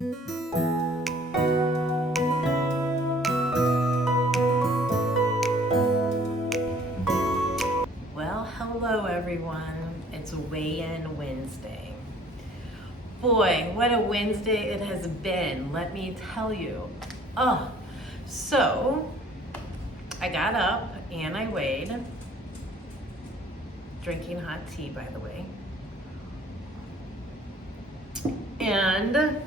Well, hello everyone. It's Weigh-In Wednesday. Boy, what a Wednesday it has been, let me tell you. So I got up and I weighed, drinking hot tea, by the way. And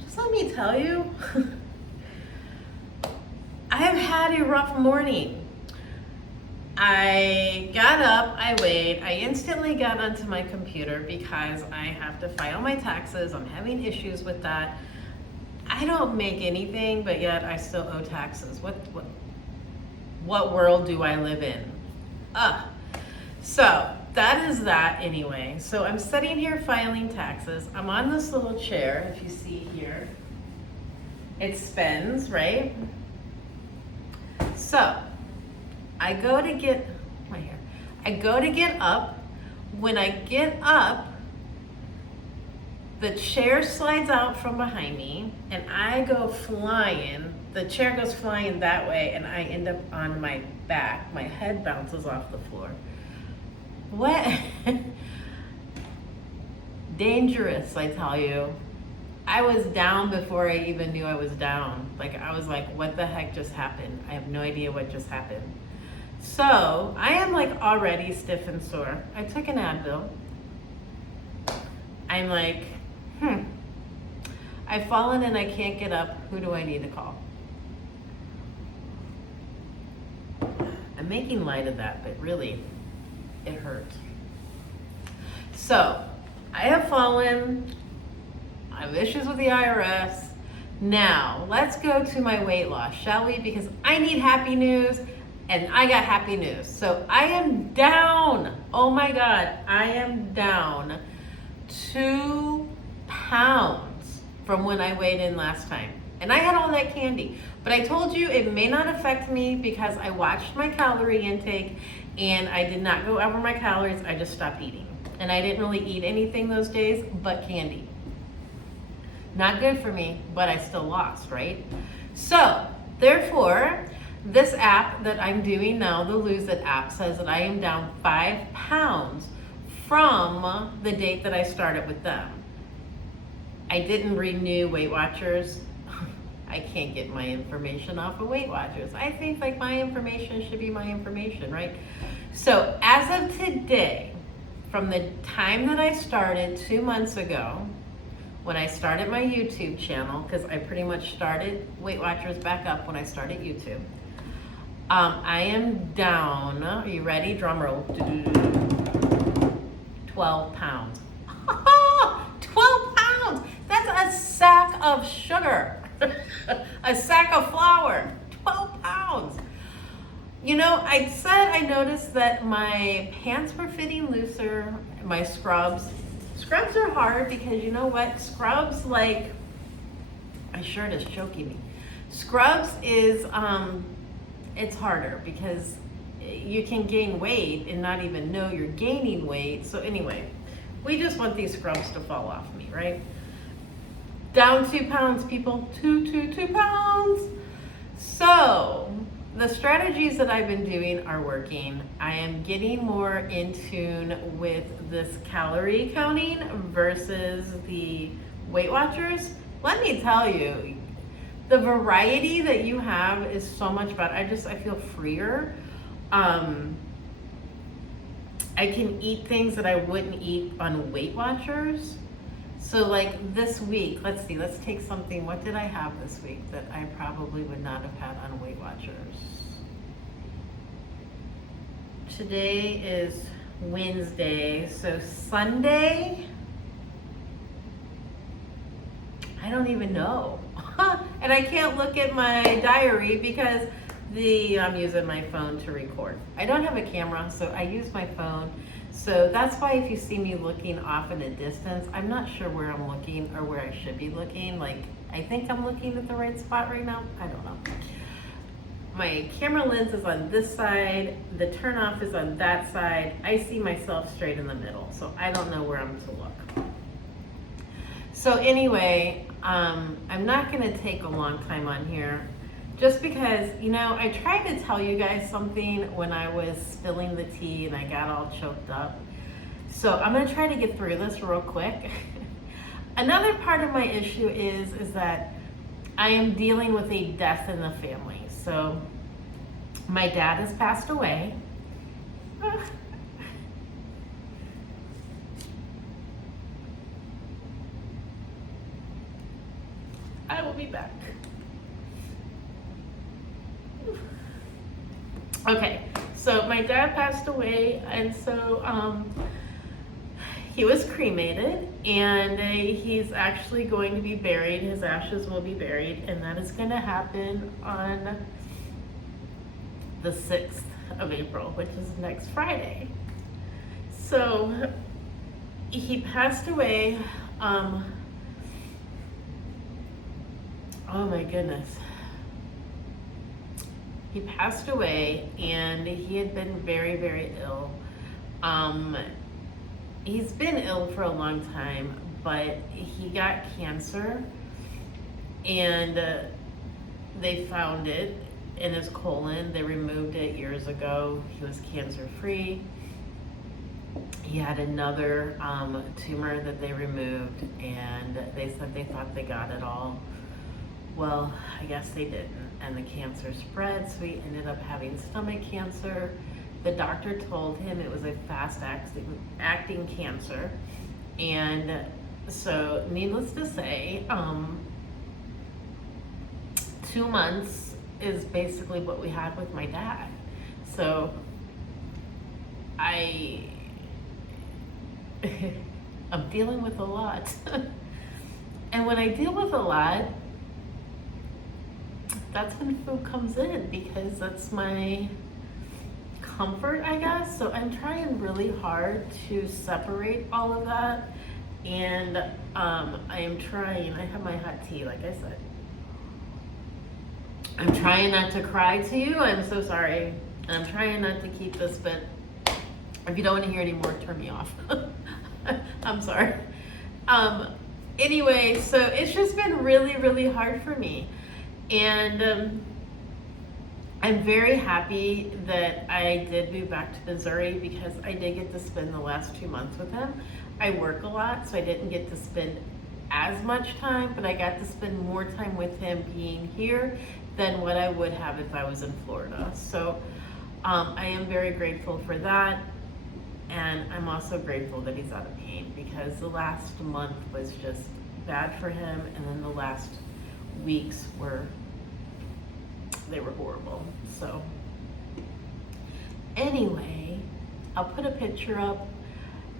just let me tell you, I have had a rough morning. I got up, I weighed, I instantly got onto my computer because I have to file my taxes. I'm having issues with that. I don't make anything, but yet I still owe taxes. What world do I live in? So that is that anyway. So I'm sitting here filing taxes. I'm on this little chair, if you see here. It spins, right? So I go to get up. When I get up, the chair slides out from behind me and I go flying. The chair goes flying that way and I end up on my back. My head bounces off the floor. What? Dangerous, I tell you. I was down before I even knew I was down. I was like, what the heck just happened? I have no idea what just happened. So I am already stiff and sore. I took an Advil. I'm like, I've fallen and I can't get up. Who do I need to call? I'm making light of that, but really, it hurts. So I have fallen. I have issues with the IRS. Now, let's go to my weight loss, shall we? Because I need happy news, and I got happy news. So I am down. Oh my God, I am down 2 pounds from when I weighed in last time. And I had all that candy. But I told you it may not affect me because I watched my calorie intake and I did not go over my calories. I just stopped eating. And I didn't really eat anything those days but candy. Not good for me, but I still lost, right? So, therefore, this app that I'm doing now, the Lose It app, says that I am down 5 pounds from the date that I started with them. I didn't renew Weight Watchers. I can't get my information off of Weight Watchers. I think my information should be my information, right? So, as of today, from the time that I started 2 months ago, when I started my YouTube channel, because I pretty much started Weight Watchers back up when I started YouTube, I am down, are you ready? Drum roll. 12 pounds. 12 pounds! That's a sack of sugar. A sack of flour. 12 pounds. You know, I said I noticed that my pants were fitting looser, my scrubs. Scrubs are hard because you know what? Scrubs, my shirt is choking me. Scrubs is, it's harder because you can gain weight and not even know you're gaining weight. So anyway, we just want these scrubs to fall off me, right? Down 2 pounds, people. 2 pounds. So the strategies that I've been doing are working. I am getting more in tune with this calorie counting versus the Weight Watchers. Let me tell you, the variety that you have is so much better. I feel freer. I can eat things that I wouldn't eat on Weight Watchers. So this week, let's take something. What did I have this week that I probably would not have had on Weight Watchers? Today is Wednesday, so Sunday, I don't even know. And I can't look at my diary because I'm using my phone to record. I don't have a camera, so I use my phone. So that's why if you see me looking off in a distance, I'm not sure where I'm looking or where I should be looking. I think I'm looking at the right spot right now. I don't know. my camera lens is on this side, the turn off is on that side. I see myself straight in the middle, so I don't know where I'm to look. So anyway, I'm not gonna take a long time on here, just because, you know, I tried to tell you guys something when I was spilling the tea and I got all choked up. So I'm gonna try to get through this real quick. Another part of my issue is that I am dealing with a death in the family. So my dad has passed away. I will be back. Okay, so my dad passed away, and so he was cremated, and he's actually going to be buried. His ashes will be buried, and that is going to happen on the 6th of April, which is next Friday. So he passed away. Oh my goodness. He passed away, and he had been very, very ill. He's been ill for a long time, but he got cancer, and they found it in his colon. They removed it years ago. He was cancer-free. He had another tumor that they removed, and they said they thought they got it all. Well, I guess they didn't, and the cancer spread, so he ended up having stomach cancer. The doctor told him it was a fast-acting cancer, and so needless to say, 2 months is basically what we had with my dad. So I'm dealing with a lot. And when I deal with a lot, that's when food comes in, because that's my comfort, I guess. So I'm trying really hard to separate all of that. And I am trying, I have my hot tea, like I said. I'm trying not to cry to you. I'm so sorry. I'm trying not to keep this, but if you don't want to hear anymore, turn me off. I'm sorry. Anyway, so it's just been really, really hard for me. And I'm very happy that I did move back to Missouri, because I did get to spend the last 2 months with him. I work a lot, so I didn't get to spend as much time, but I got to spend more time with him being here than what I would have if I was in Florida. So I am very grateful for that. And I'm also grateful that he's out of pain, because the last month was just bad for him, and then the last weeks were horrible. So anyway, I'll put a picture up.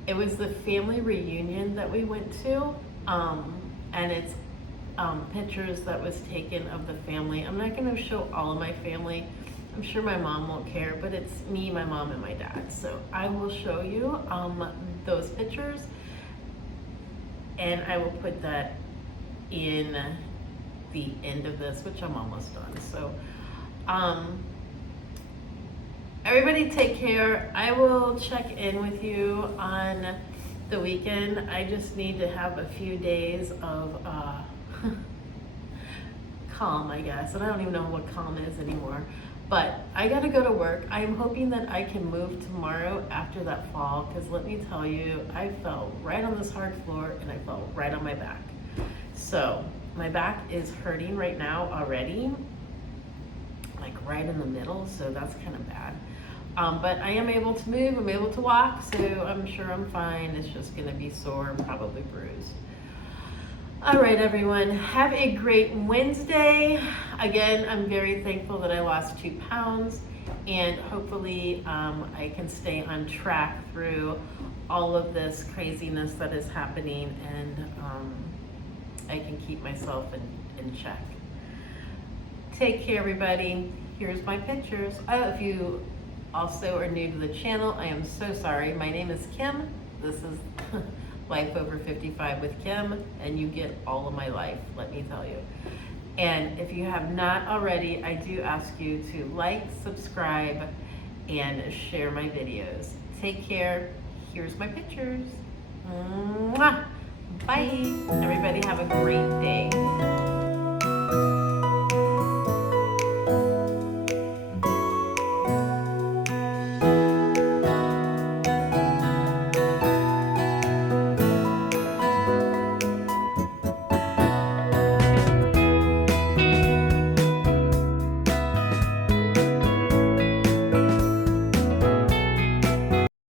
It was the family reunion that we went to, and it's pictures that was taken of the family. I'm not going to show all of my family. I'm sure my mom won't care, but it's me, my mom, and my dad. So I will show you those pictures, and I will put that in the end of this, which I'm almost done. So everybody take care. I will check in with you on the weekend. I just need to have a few days of calm, I guess. And I don't even know what calm is anymore. But I gotta go to work. I'm hoping that I can move tomorrow after that fall, because let me tell you, I fell right on this hard floor, and I fell right on my back. So my back is hurting right now already, like right in the middle, so that's kind of bad. But I am able to move, I'm able to walk, so I'm sure I'm fine. It's just gonna be sore and probably bruised. All right, everyone, have a great Wednesday. Again, I'm very thankful that I lost 2 pounds, and hopefully I can stay on track through all of this craziness that is happening, and I can keep myself in check. Take care, everybody. Here's my pictures. If you also are new to the channel, I am so sorry. My name is Kim. This is Life Over 55 with Kim, and you get all of my life, let me tell you. And if you have not already, I do ask you to like, subscribe, and share my videos. Take care. Here's my pictures. Mwah. Bye. Everybody have a great day.